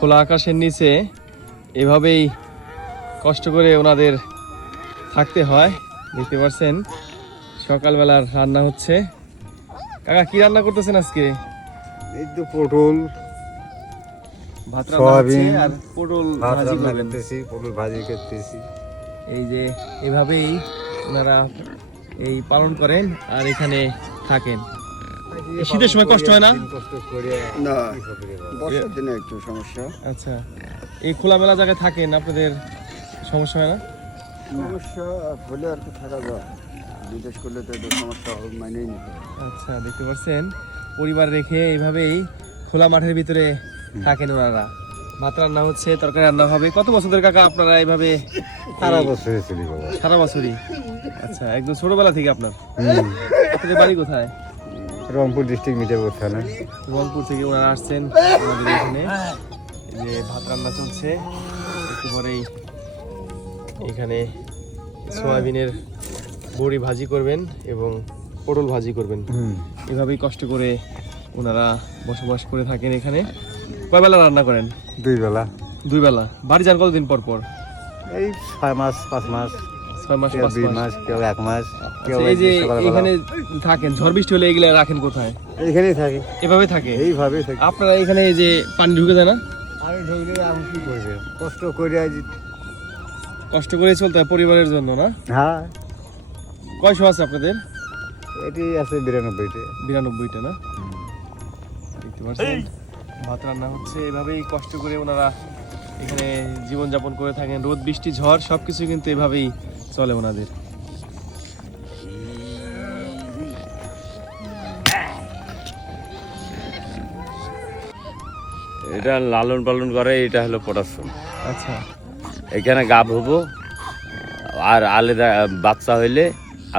খোলা আকাশের নিচে এভাবেই কষ্ট করে ওনাদের থাকতে হয়। দেখতে পাচ্ছেন সকালবেলার রান্না হচ্ছে। কাকা কি রান্না করতেছেন আজকে? এই তো পটল ভাত রান্না সয়াবিন, আর পটল ভাজি রান্না করতেছি পটল ভাজি করতেছি। এই যে এভাবেই ওনারা এই পালন করেন আর এখানে থাকেন। শীতের সময় কষ্ট হয় না? দিন কষ্ট করে না? বর্ষার দিনে একটু সমস্যা। আচ্ছা এই খোলামেলা জায়গায় থাকেন আপনাদের সমস্যা হয় না? সমস্যা হলে আর কি থাকা যায়। বিদেশ করলে তো সমস্যা হবে মানেই নিতে আচ্ছা দেখতে পাচ্ছেন পরিবার রেখে এইভাবেই খোলা মাঠের ভিতরে থাকেন ওনারা। ভাত রান্না হচ্ছে তরকারি রান্না হবে। কত বছর ধরে কাকা আপনারা এইভাবে সারা এই- বছর সারা বছরই? আচ্ছা একদম ছোটবেলা থেকে আপনার। বাড়ি কোথায়? রংপুর ডিস্ট্রিক্ট মিটাপুর থানা। রংপুর থেকে ওনারা আসছেন আমাদের এখানে। যে ভাত রান্না চলছে। একটু পরেই এখানে সয়াবিনের বড়ি ভাজি করবেন এবং পটল ভাজি করবেন। এভাবেই কষ্ট করে ওনারা বসবাস করে থাকেন এখানে। কয় বেলা রান্না করেন? দুই বেলা। দুই বেলা। বাড়ি যান কতদিন পর পর? এই ছয় মাস পাঁচ মাস। ছয় মাস পাঁচ মাস। মাস কেউ এক মাস কেউ এই যে এখানে থাকেন ঝড় বৃষ্টি হলে এগুলা রাখেন কোথায়? এইখানেই থাকি। এভাবে থাকে? এইভাবে থাকি। আপনারা এখানে এই যে পানি ঢুকে যায় না? আমি ঢুকলে আমি কি করবে? কষ্ট করে কষ্ট করে চলতে হয় পরিবারের জন্য না? হ্যাঁ। কয়শো আছে আপনাদের? এটি আছে বিরানব্বইতে বিরানব্বইটা না? দেখতে পাচ্ছেন। ভাত রান্না হচ্ছে এভাবেই কষ্ট করে ওনারা এখানে জীবনযাপন করে থাকেন। রোদ বৃষ্টি ঝড় সবকিছু কিন্তু এভাবেই চলে ওনাদের। এটা লালন পালন করে এটা হলো পটাশন আচ্ছা। এখানে গাব হব আর আলাদা বাচ্চা হইলে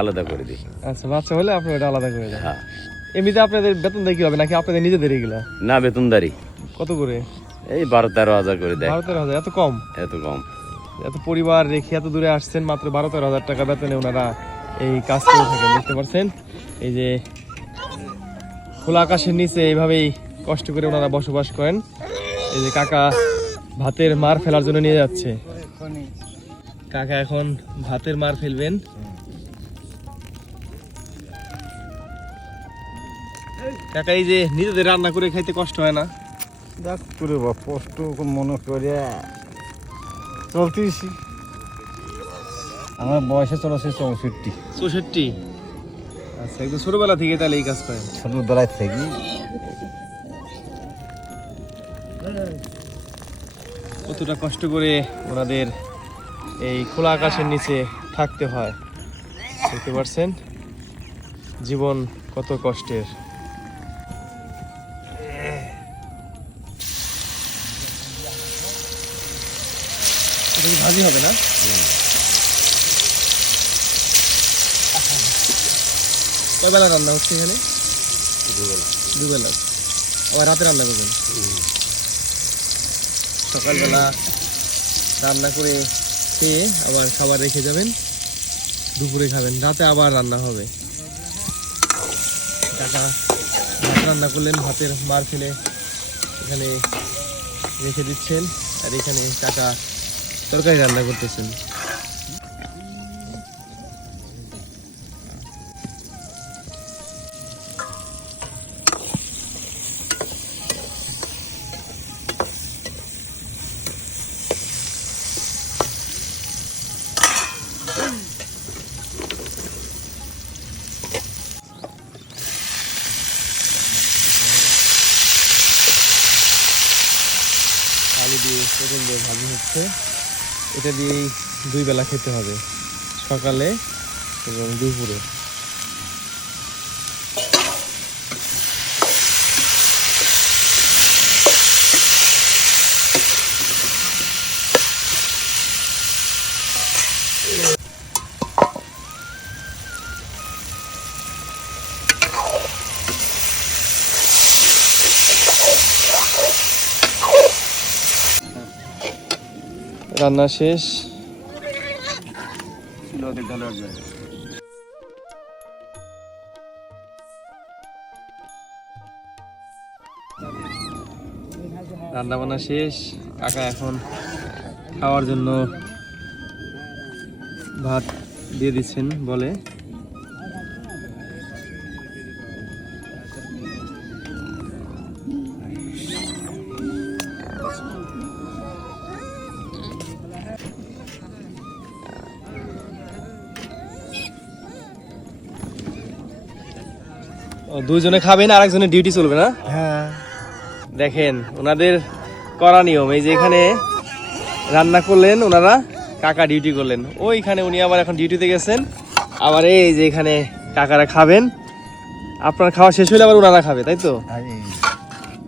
আলাদা করে দিই। আচ্ছা বাচ্চা হলে আপনি ওটা আলাদা করে দেন। হ্যাঁ। এমনিতে আপনাদের বেতন দেয় কি হবে নাকি আপনাদের নিজেদের এগুলা? না বেতনদারি। কত করে? এই বারো তেরো হাজার করে দেয়। বারো তেরো হাজার এত কম? এত কম। এত পরিবার রেখে এত দূরে আসছেন মাত্র বারো তেরো হাজার টাকা বেতনে ওনারা এই কাজ করে থাকেন দেখতে পাচ্ছেন এই যে খোলা আকাশের নিচে এইভাবেই কষ্ট করে ওনারা বসবাস করেন। এই যে কাকা ভাতের মার ফেলার জন্য নিয়ে যাচ্ছে। কাকা এখন ভাতের মার ফেলবেন। কাকা, এই যে নিজেদের রান্না করে খাইতে কষ্ট হয় না? দেখ করে কষ্ট মনে করে। চলতেছি আমার বয়সে চলেছে চৌষট্টি। চৌষট্টি? আচ্ছা একদম ছোটবেলা থেকে তাহলে এই কাজ করেন ছোটবেলায় থেকে। কতটা কষ্ট করে ওনাদের এই খোলা আকাশের নিচে থাকতে হয় বুঝতে পারছেন? জীবন কত কষ্টের। ভাজি হবে না? কয়বেলা রান্না হচ্ছে এখানে? দুবেলা। আবার রাতে রান্না করবেন? সকালবেলা রান্না করে খেয়ে আবার খাবার রেখে যাবেন, দুপুরে খাবেন, রাতে আবার রান্না হবে। কাকা, ভাত রান্না করলেন, ভাতের মার ফেলে এখানে রেখে দিচ্ছেন, আর এখানে কাকা তরকারি রান্না করতেছেন। আলু দিয়ে দিয়ে ভাজি হচ্ছে। এটা দিয়েই দুই বেলা খেতে হবে সকালে এবং দুপুরে। রান্না শেষ। রান্না বান্না শেষ। কাকা এখন খাওয়ার জন্য ভাত দিয়ে দিচ্ছেন বলে। ও, দুইজনে খাবেন আর একজনের ডিউটি চলবে না? হ্যাঁ। দেখেন ওনাদের করা নিয়ম এই যে এখানে রান্না করলেন ওনারা কাকা ডিউটি করলেন। ওইখানে উনি আবার এখন ডিউটিতে গেছেন আবার এই যে এখানে কাকারা খাবেন। আপনার খাওয়া শেষ হলে আবার ওনারা খাবে তাই তো?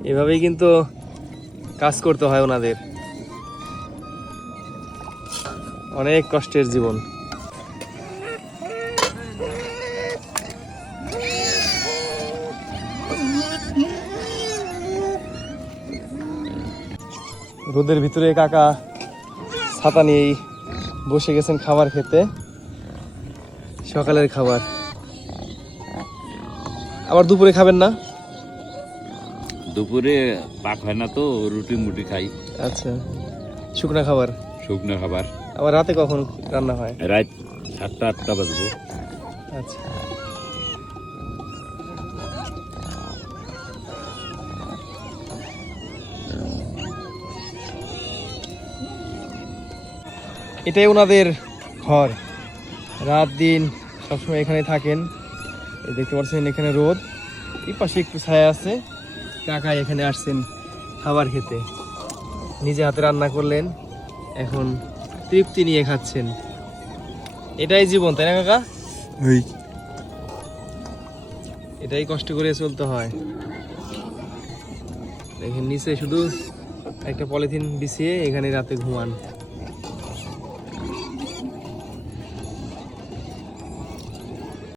এভাবেই কিন্তু কাজ করতে হয় ওনাদের। অনেক কষ্টের জীবন। রোদের ভিতরে কাকা ছাতা নিয়েই বসে গেছেন খাবার খেতে। সকালের খাবার। আবার দুপুরে খাবেন না? দুপুরে পাক হয় না তো রুটি মুটি খাই। আচ্ছা। শুকনো খাবার? শুকনো খাবার। আবার রাতে কখন রান্না হয়? রাত সাতটা আটটা বাজবো। আচ্ছা। এটাই ওনাদের ঘর। রাত দিন সবসময় এখানে থাকেন। দেখতে পাচ্ছেন এখানে রোদ। এই পাশে একটু ছায়া আছে। কাকা এখানে আসছেন খাবার খেতে। নিজে হাতে রান্না করলেন। এখন তৃপ্তি নিয়ে খাচ্ছেন। এটাই জীবন তাই না কাকা? এটাই কষ্ট করে চলতে হয়। দেখেন নিচে শুধু একটা পলিথিন বিছিয়ে এখানে রাতে ঘুমান।